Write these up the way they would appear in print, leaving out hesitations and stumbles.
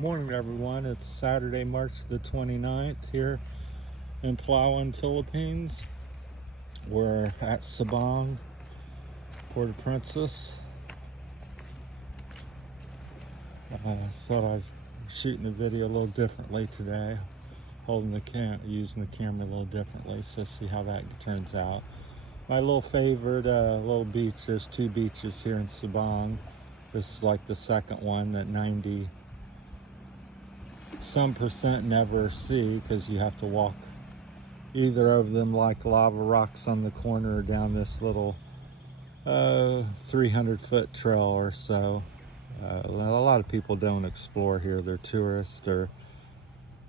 Morning everyone, it's Saturday, March the 29th here in Palawan, Philippines. We're at Sabang, Port-au-Princess. Thought I'd shooting the video a little differently today, using the camera a little differently, so see how that turns out. My little favorite little beach, there's two beaches here in Sabang. This is like the second one that 90% never see, because you have to walk either of them like lava rocks on the corner or down this little 300-foot trail or so. A lot of people don't explore here. They're tourists, or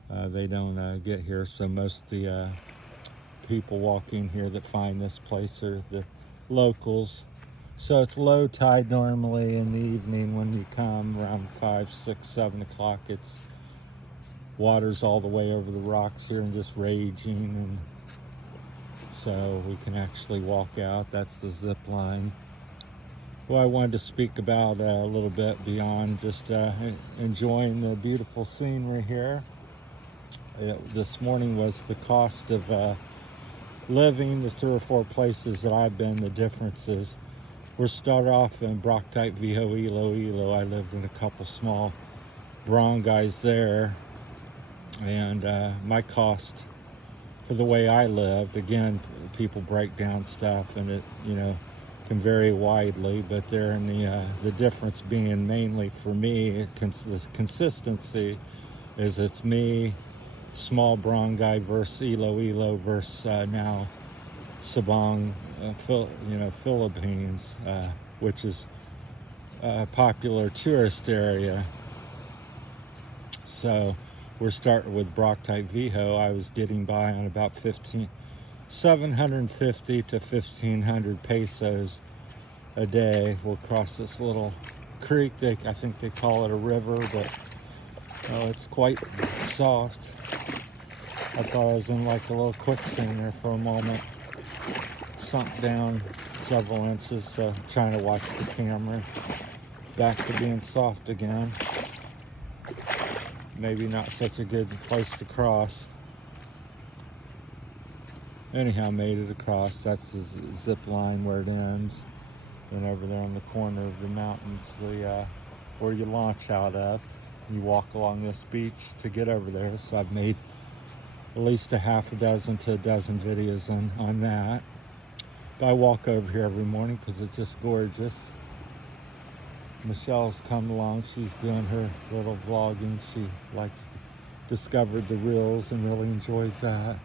they don't get here, so most of the people walking here that find this place are the locals. So it's low tide normally in the evening when you come around 5, 6, 7 o'clock. It's water's all the way over the rocks here and just raging, and so we can actually walk out. That's the zip line. Well, I wanted to speak about a little bit beyond just enjoying the beautiful scenery here. This morning was the cost of living the 3 or 4 places that I've been, the differences. We're started off in Brocktype, Viho, Iloilo. I lived in a couple small barangays there. And my cost for the way I lived, again, people break down stuff and it, can vary widely, but they're in the difference being mainly for me, the consistency is it's me, small barangay versus Iloilo versus now Sabang, Philippines, which is a popular tourist area. So we're starting with Brocktype Viho. I was getting by on about 750 to 1,500 pesos a day. We'll cross this little creek. I think they call it a river, but it's quite soft. I thought I was in like a little quicksand there for a moment. Sunk down several inches, so trying to watch the camera. Back to being soft again. Maybe not such a good place to cross. Anyhow, made it across. That's the zip line where it ends. And over there on the corner of the mountains, where you launch out of. You walk along this beach to get over there. So I've made at least a half a dozen to a dozen videos on that. But I walk over here every morning because it's just gorgeous. Michelle's come along. She's doing her little vlogging. She discovered the reels and really enjoys that.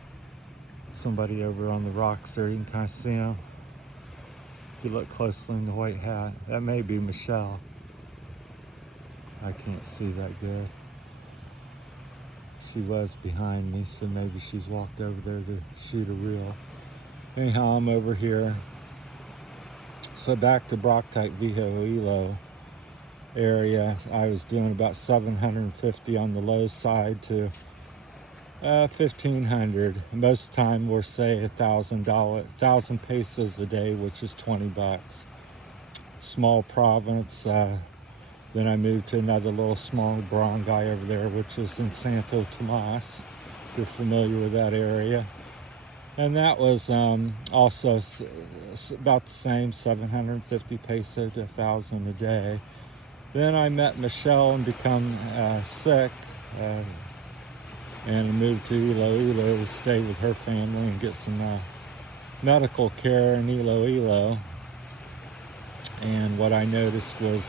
Somebody over on the rocks there, you can kind of see him. If you look closely in the white hat, that may be Michelle. I can't see that good. She was behind me, so maybe she's walked over there to shoot a reel. Anyhow, I'm over here. So back to Brocktype Viho area, I was doing about 750 on the low side to 1,500. Most of the time we're say $1,000 pesos a day, which is 20 bucks. Small province. Then I moved to another little small barangay over there, which is in Santo Tomas, if you're familiar with that area. And that was also about the same, 750 peso to 1,000 a day. Then I met Michelle and become sick, and moved to Iloilo to stay with her family and get some medical care in Iloilo. And what I noticed was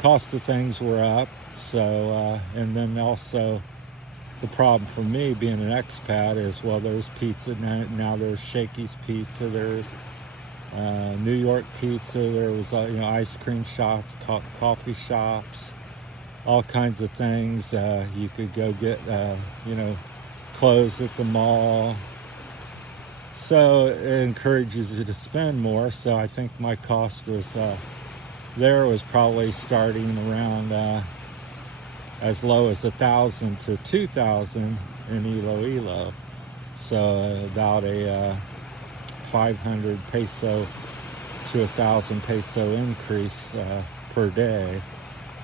cost of things were up. So, and then also the problem for me being an expat is, well, there's pizza now there's Shakey's Pizza, there's New York Pizza, there was ice cream shops, coffee shops, all kinds of things. You could go get clothes at the mall. So it encourages you to spend more. So I think my cost was was probably starting around as low as 1,000 to 2,000 in Iloilo. So about a 500 peso to 1,000 peso increase per day.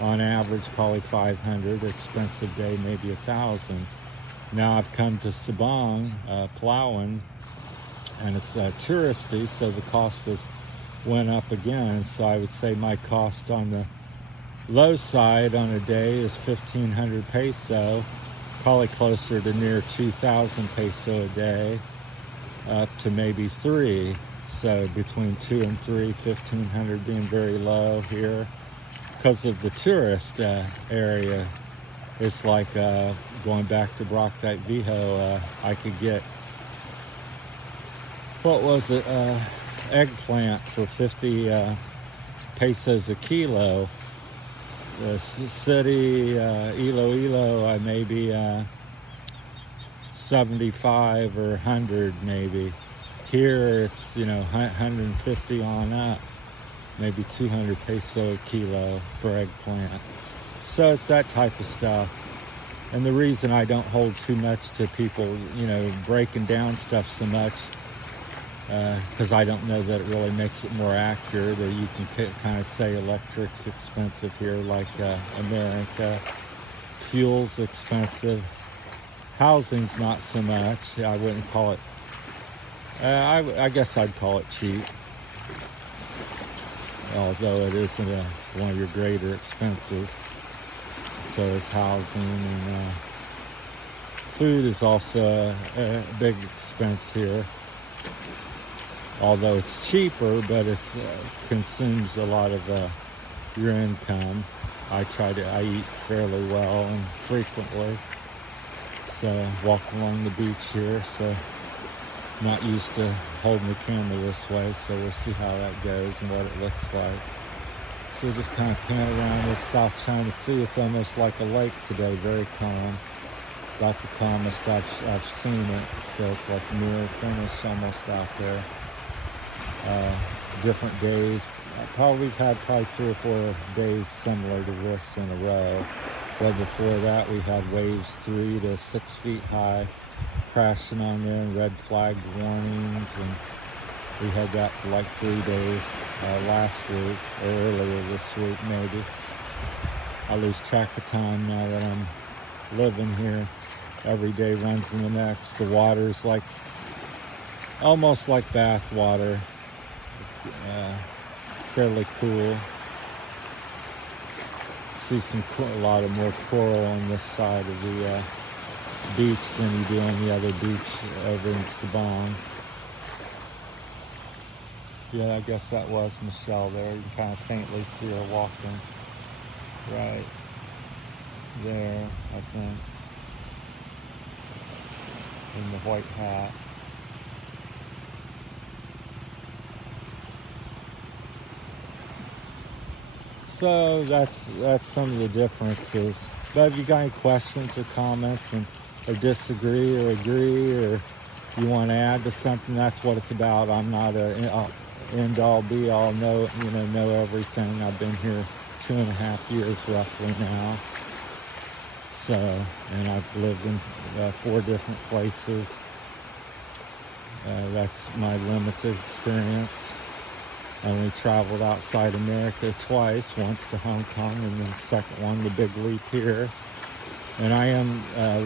On average, probably 500. Expensive day, maybe 1,000. Now I've come to Sabang, Palawan, and it's touristy, so the cost has went up again. So I would say my cost on the low side on a day is 1,500 peso, probably closer to near 2,000 peso a day, up to maybe 3. So between 2 and 3, 1,500 being very low here. Because of the tourist area, it's like going back to Brockite Viho, I could get, what was it, eggplant for 50 pesos a kilo. The city, Iloilo, maybe 75 or 100 maybe. Here it's, 150 on up, maybe 200 peso a kilo for eggplant. So it's that type of stuff. And the reason I don't hold too much to people, breaking down stuff so much, because I don't know that it really makes it more accurate, or you can kind of say electric's expensive here, like America. Fuel's expensive. Housing's not so much. I wouldn't call it, I guess I'd call it cheap. Although it isn't one of your greater expenses. So it's housing, and food is also a big expense here. Although it's cheaper, but it consumes a lot of your income. I eat fairly well and frequently. So walk along the beach here, so not used to holding the camera this way, so we'll see how that goes and what it looks like. So just kind of pan around this South China Sea. It's almost like a lake today, very calm. About the calmest I've seen it. So it's like near finish almost out there. Different days. We've had 3 or 4 days similar to this in a row. But before that, we had waves 3 to 6 feet high crashing on there, and red flag warnings, and we had that for like 3 days last week, or earlier this week maybe. I lose track of time now that I'm living here. Every day runs in the next. The water's like, almost like bath water. Fairly cool. See a lot of more coral on this side of the beach than you do on the other beach over in Sabang. Yeah, I guess that was Michelle there. You can kind of faintly see her walking right there, I think, in the white hat. So that's some of the differences. But if you got any questions or comments, or disagree or agree, or you want to add to something, that's what it's about. I'm not a end all be all, know everything. I've been here 2.5 years roughly now. So, and I've lived in 4 different places. That's my limited experience. I only traveled outside America twice, once to Hong Kong, and then the second one, the big leap here. And I am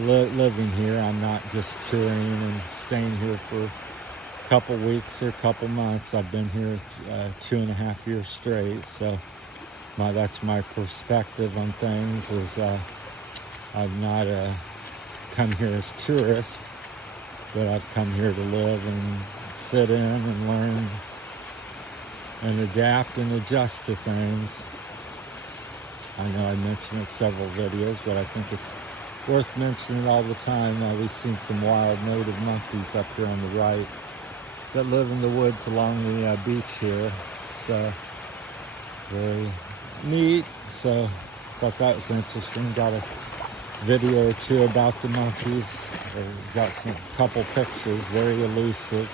living here. I'm not just touring and staying here for a couple weeks or a couple months. I've been here 2.5 years straight. So that's my perspective on things. I've not come here as tourist, but I've come here to live and fit in and learn and adapt and adjust to things. I know I mentioned it several videos, but I think it's worth mentioning all the time. We've seen some wild native monkeys up there on the right that live in the woods along the beach here. So very neat. So thought that was interesting. Got a video or 2 about the monkeys. Got a couple pictures, very elusive.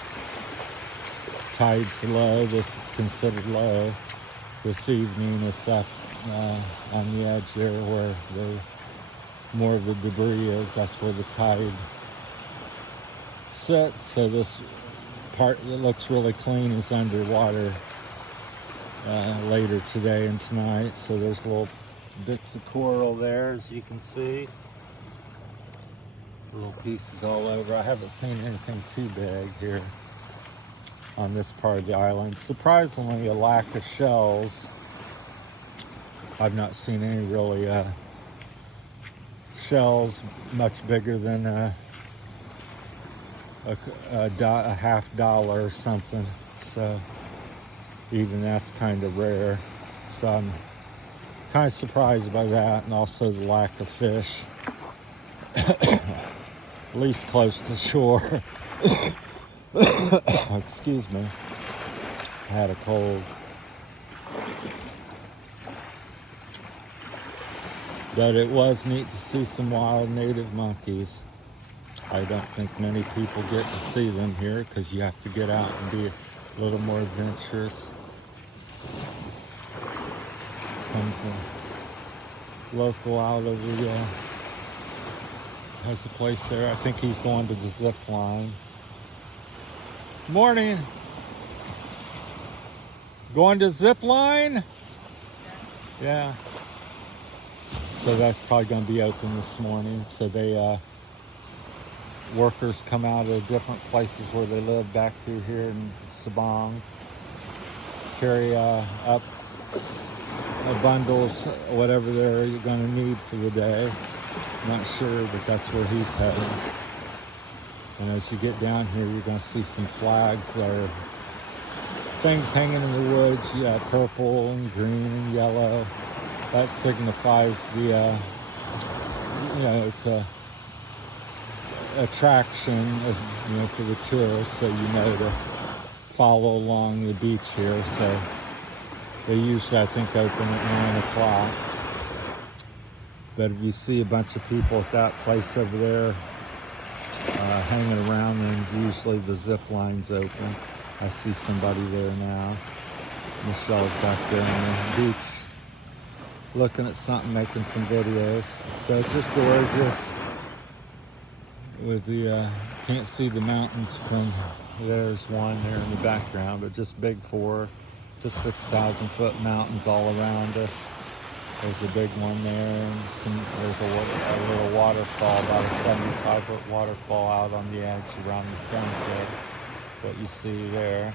Tide's low. This is considered low. This evening it's up on the edge there where more of the debris is. That's where the tide sits. So this part that looks really clean is underwater later today and tonight. So there's a little Bits of coral there, as you can see. Little pieces all over. I haven't seen anything too big here on this part of the island. Surprisingly, a lack of shells. I've not seen any really shells much bigger than a $50 or something. So even that's kind of rare. So I'm kind of surprised by that, and also the lack of fish. At least close to shore. Excuse me. I had a cold. But it was neat to see some wild native monkeys. I don't think many people get to see them here because you have to get out and be a little more adventurous. Comes a local out over the has a place there. I think he's going to the zip line. Morning. Going to zip line? Yeah. So that's probably going to be open this morning. So they workers come out of different places where they live back through here in Sabang, carry up bundles, whatever they're going to need for the day. Not sure, but that's where he's heading. And as you get down here, you're going to see some flags that are things hanging in the woods. Yeah, purple and green and yellow. That signifies the, it's a attraction, for the tourists, so you know to follow along the beach here. So they usually, I think, open at 9 o'clock. But if you see a bunch of people at that place over there hanging around, then usually the zip line's open. I see somebody there now. Michelle's back there on the beach looking at something, making some videos. So it's just gorgeous. With the, can't see the mountains from, there's one there in the background, but just big just 6,000 foot mountains all around us. There's a big one there, and there's a little waterfall, about a 75-foot waterfall out on the edge around the sunset, what you see there.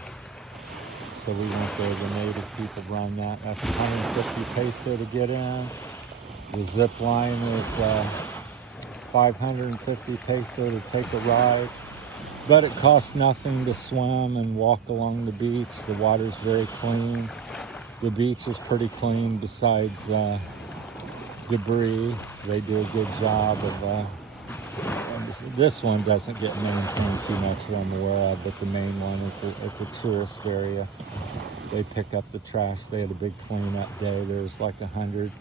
So we went there, the native people run that. That's 150 peso to get in. The zip line is 550 peso to take a ride. But it costs nothing to swim and walk along the beach. The water's very clean. The beach is pretty clean besides debris. They do a good job of, this one doesn't get maintained too much that I'm aware of, but the main one is a tourist area. They pick up the trash. They had a big cleanup day. There's like 100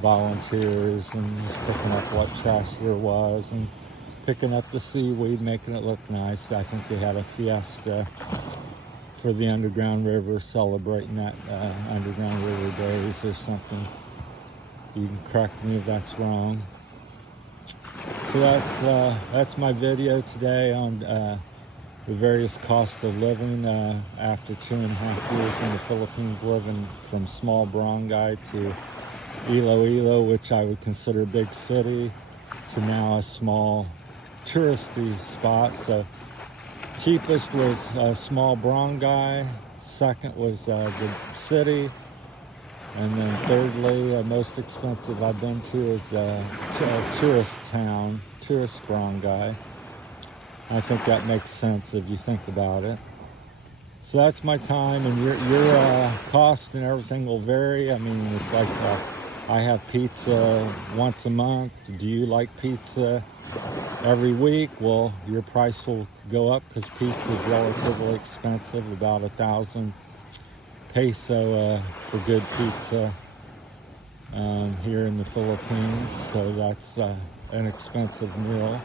volunteers and picking up what trash there was and picking up the seaweed, making it look nice. I think they had a fiesta for the Underground River, celebrating that Underground River days or something. You can correct me if that's wrong. So that's my video today on the various costs of living after 2.5 years in the Philippines, living from small barangay to Iloilo, which I would consider a big city, to now a small touristy spot. So cheapest was a small barangay, second was the city, and then thirdly, most expensive I've been to is a tourist town, tourist barangay. I think that makes sense if you think about it. So that's my time, and your cost and everything will vary. I mean, it's like I have pizza once a month. Do you like pizza every week? Well, your price will go up because pizza is relatively expensive, about 1,000 peso for good pizza here in the Philippines. So that's an expensive meal.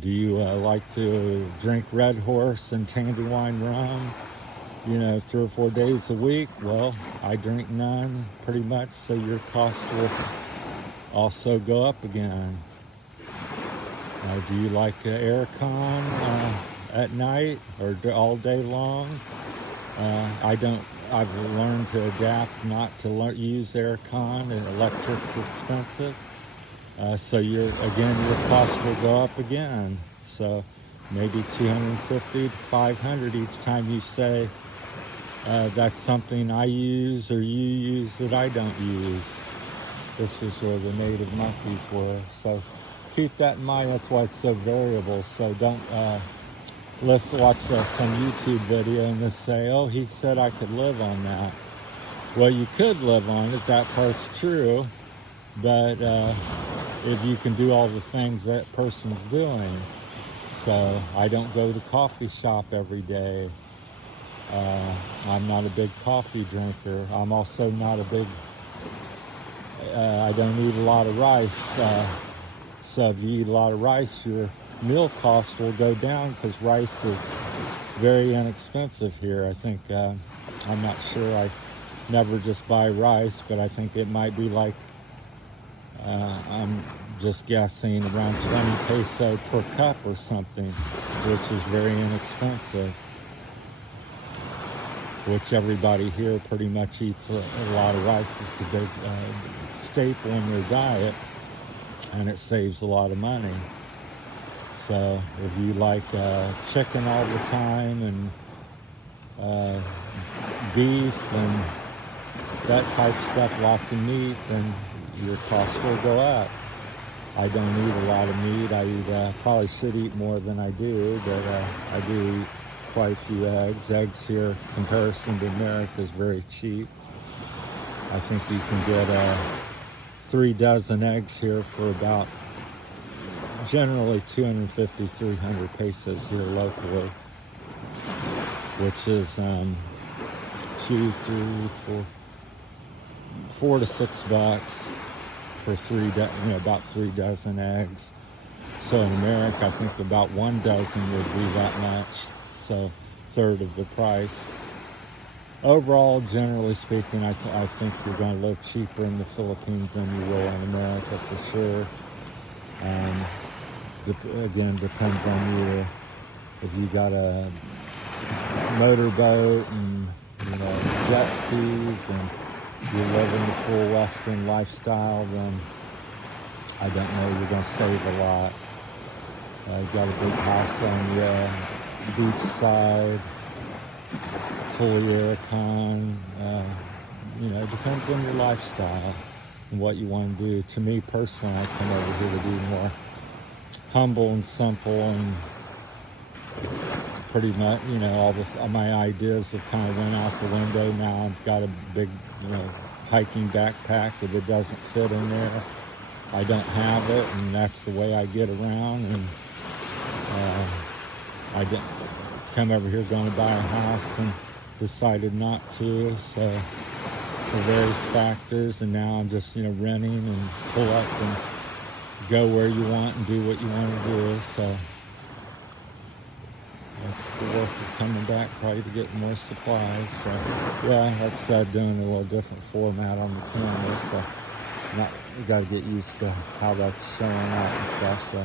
Do you like to drink Red Horse and Tangerine rum, 3 or 4 days a week? Well, I drink none pretty much, so your cost will also go up again. Do you like aircon at night or all day long? I don't I've learned to adapt not to use aircon, and electric's expensive. So your cost will go up again. So maybe 250 to 500 each time you say that's something I use or you use that I don't use. This is where the native monkeys were. So keep that in mind. That's why it's so variable. So don't let's watch some YouTube video and just say, oh, he said I could live on that. Well, you could live on it. That part's true. But if you can do all the things that person's doing. So I don't go to the coffee shop every day. I'm not a big coffee drinker. I'm also not a big, I don't eat a lot of rice. So if you eat a lot of rice, your meal cost will go down because rice is very inexpensive here. I think, I'm not sure, I never just buy rice, but I think it might be like, I'm just guessing around 20 peso per cup or something, which is very inexpensive, which everybody here pretty much eats a lot of rice. It's a big staple in their diet, and it saves a lot of money. So if you like chicken all the time and beef and that type of stuff, lots of meat, then your cost will go up. I don't eat a lot of meat. I eat, probably should eat more than I do, but I do eat quite a few eggs. Eggs here, in comparison to America, is very cheap. I think you can get 3 dozen eggs here for about generally 250, 300 pesos here locally, which is 2, 3, 4 to $6 for about 3 dozen eggs. So in America, I think about 1 dozen would be that much, so third of the price. Overall, generally speaking, I think you're going to live cheaper in the Philippines than you will in America for sure. Again, depends on you. If you got a motorboat and jet skis and you're living the full Western lifestyle, then I don't know, you're going to save a lot. You got a big house on the beach side, fully aircon. It depends on your lifestyle and what you want to do. To me personally, I come over here to be more humble and simple, and pretty much, all my ideas have kind of went out the window. Now I've got a big, hiking backpack. If it doesn't fit in there, I don't have it, and that's the way I get around. And I didn't come over here going to buy a house and decided not to. So for various factors, and now I'm just, renting and pull up and go where you want and do what you want to do. So that's the work of coming back, probably to get more supplies. So yeah, that's doing a little different format on the camera. So you got to get used to how that's showing out and stuff. So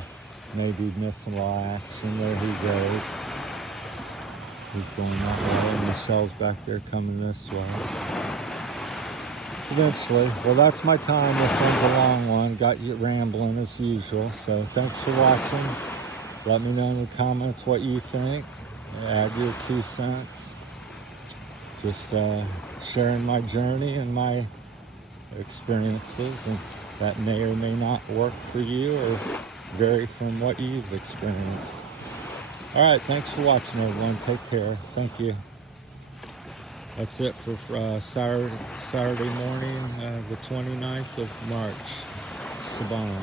maybe missing a lot of action. There he goes. He's going that way, and Michelle's back there coming this way. Eventually. Well, that's my time. This one's a long one. Got you rambling as usual. So thanks for watching. Let me know in the comments what you think. Add your 2 cents. Just sharing my journey and my experiences, and that may or may not work for you or vary from what you've experienced. All right, thanks for watching, everyone. Take care. Thank you. That's it for Saturday morning, the 29th of March, Sabang.